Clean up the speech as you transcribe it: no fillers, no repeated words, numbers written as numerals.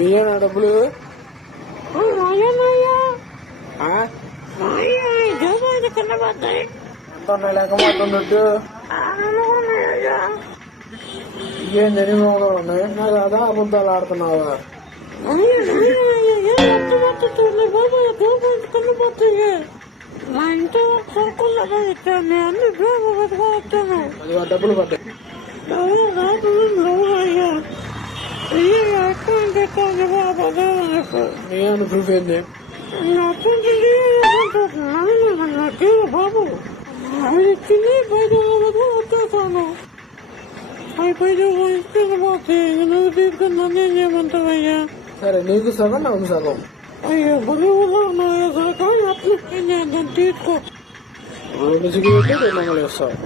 మీయేనా డబ్బులు? లేక మాట్లాడినట్టు ఏం జరిగిన ఉన్నాయి రాదా? అబద్ధాలు ఆడుతున్నావా? మా ఇంట్లో సరుకుల్లో ఇచ్చాను అన్ని వచ్చాను. డబ్బులు పడ్డాయి. నేను ప్రూఫ్ ఏంది? బాబు అది ఇచ్చింది బయట వచ్చేసాను. అవి బయట ఇచ్చిన పోతే నువ్వు తీసుకుని నన్నేం చేయమంటావయ్యా? సరే నీకు సగం నాకు సగం. అయ్యో బరువులో ఉన్నాయో సగం అట్లా తీసుకో. 2 సిగరెట్లు 2 వందలు ఇస్తావు.